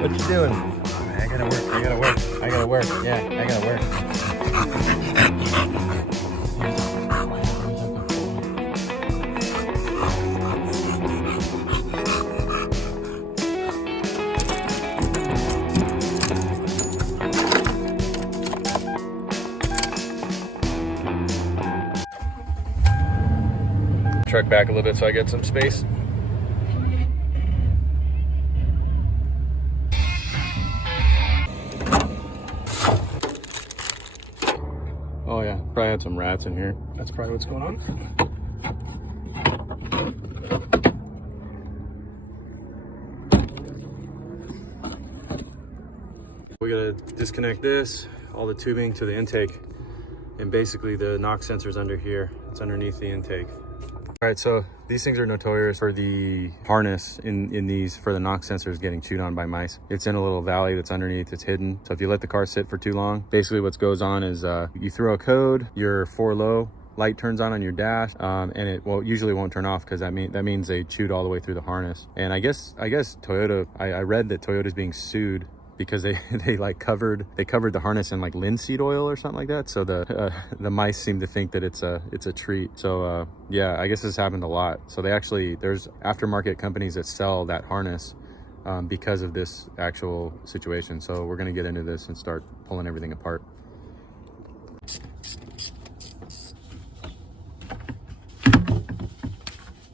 What you doing? I gotta work. I gotta work. I gotta work. Yeah, I gotta work. Truck back a little bit so I get some space. Oh yeah, probably had some rats in here. That's probably what's going on. We gotta disconnect this, all the tubing to the intake, and basically the knock sensor's under here. It's underneath the intake. All right, so these things are notorious for the harness in these, for the knock sensors getting chewed on by mice. It's in a little valley that's underneath, it's hidden. So if you let the car sit for too long, basically what goes on is you throw a code, your 4 low light turns on your dash, and it usually won't turn off because that means they chewed all the way through the harness. And I guess Toyota, I read that Toyota's being sued because they covered the harness in like linseed oil or something like that. So the mice seem to think that it's a treat. So yeah, I guess this happened a lot. So there's aftermarket companies that sell that harness because of this actual situation. So we're gonna get into this and start pulling everything apart.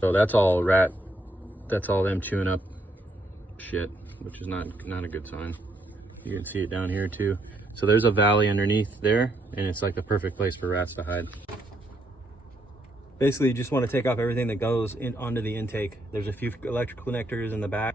So that's all them chewing up shit, which is not a good sign. You can see it down here too. So there's a valley underneath there, and it's like the perfect place for rats to hide. Basically, you just want to take off everything that goes onto the intake. There's a few electrical connectors in the back.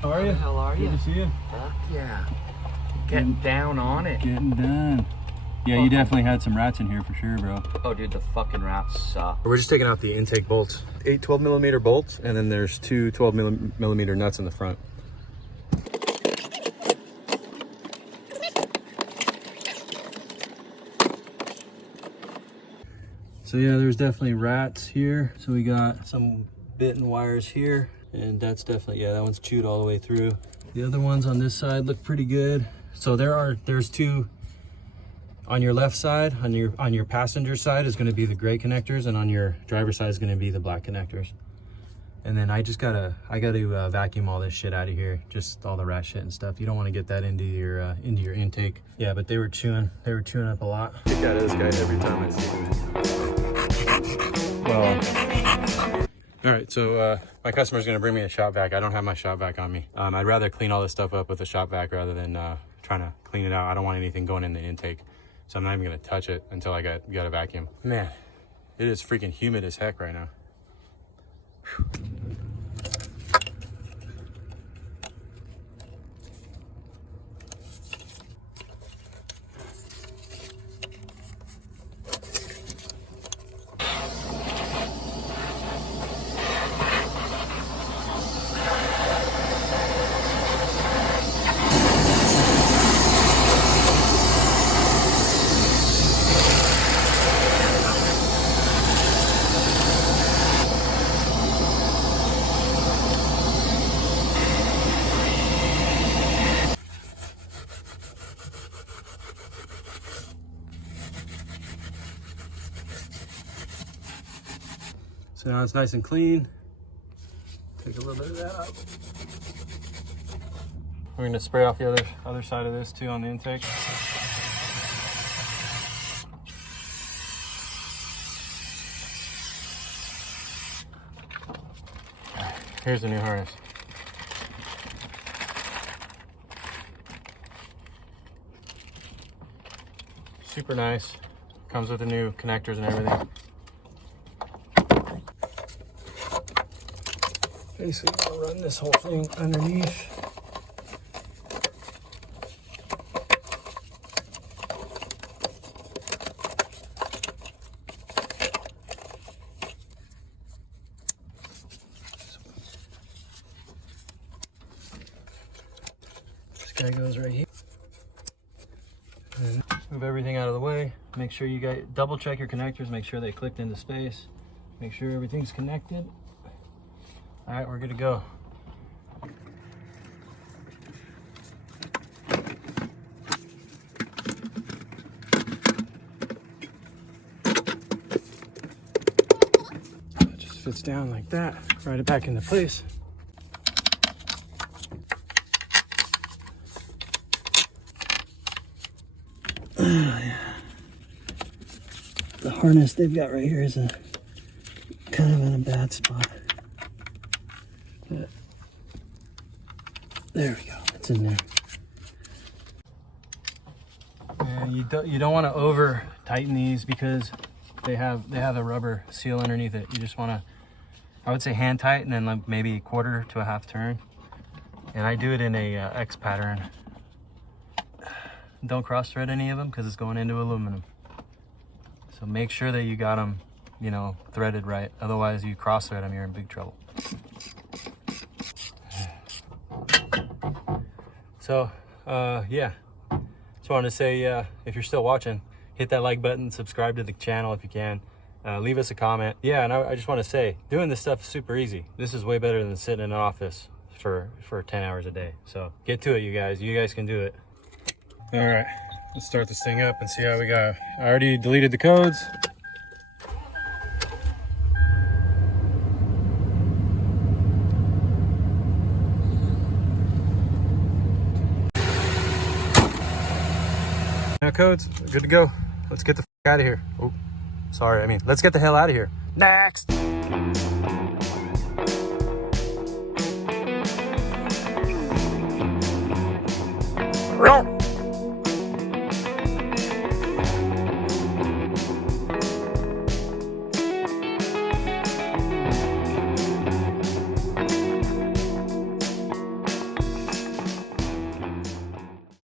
How are you? How the hell are you? Good to see you. Fuck yeah. Getting down on it. Getting done. Yeah, you definitely had some rats in here for sure, bro. Oh, dude, the fucking rats suck. We're just taking out the intake bolts. 8 12mm bolts, and then there's 2 12mm nuts in the front. So yeah, there's definitely rats here. So we got some bitten wires here, and that's definitely, yeah, that one's chewed all the way through. The other ones on this side look pretty good. So there's 2 on your left side. On your passenger side is going to be the gray connectors, and on your driver's side is going to be the black connectors. And then I gotta vacuum all this shit out of here, just all the rat shit and stuff. You don't want to get that into your intake. Yeah, but they were chewing up a lot. I kick out of this guy every time I see him. Well, all right, so my customer's gonna bring me a shop vac. I don't have my shop vac on me. I'd rather clean all this stuff up with a shop vac rather than trying to clean it out. I don't want anything going in the intake, so I'm not even gonna touch it until I got a vacuum. Man, it is freaking humid as heck right now. Whew. So now it's nice and clean. Take a little bit of that out. We're gonna spray off the other side of this too on the intake. Here's the new harness. Super nice. Comes with the new connectors and everything. Basically, I'll run this whole thing underneath. This guy goes right here. And move everything out of the way. Make sure you guys double check your connectors. Make sure they clicked into space. Make sure everything's connected. All right, we're good to go. It just fits down like that. Right it back into place. The harness they've got right here is kind of in a bad spot. But there we go. It's in there. And you don't want to over tighten these because they have a rubber seal underneath it. You just want to, I would say, hand tighten and then maybe a quarter to a half turn. And I do it in a X pattern. Don't cross thread any of them because it's going into aluminum. So make sure that you got them, you know, threaded right. Otherwise you cross thread them, you're in big trouble. So yeah, just wanted to say, if you're still watching, hit that like button, subscribe to the channel if you can, leave us a comment. Yeah, and I just want to say, doing this stuff is super easy. This is way better than sitting in an office for 10 hours a day. So get to it, you guys can do it. All right, let's start this thing up and see how we go. I already deleted the codes. Now codes, good to go. Let's get the f out of here. Oh, sorry, let's get the hell out of here. Next. Roll.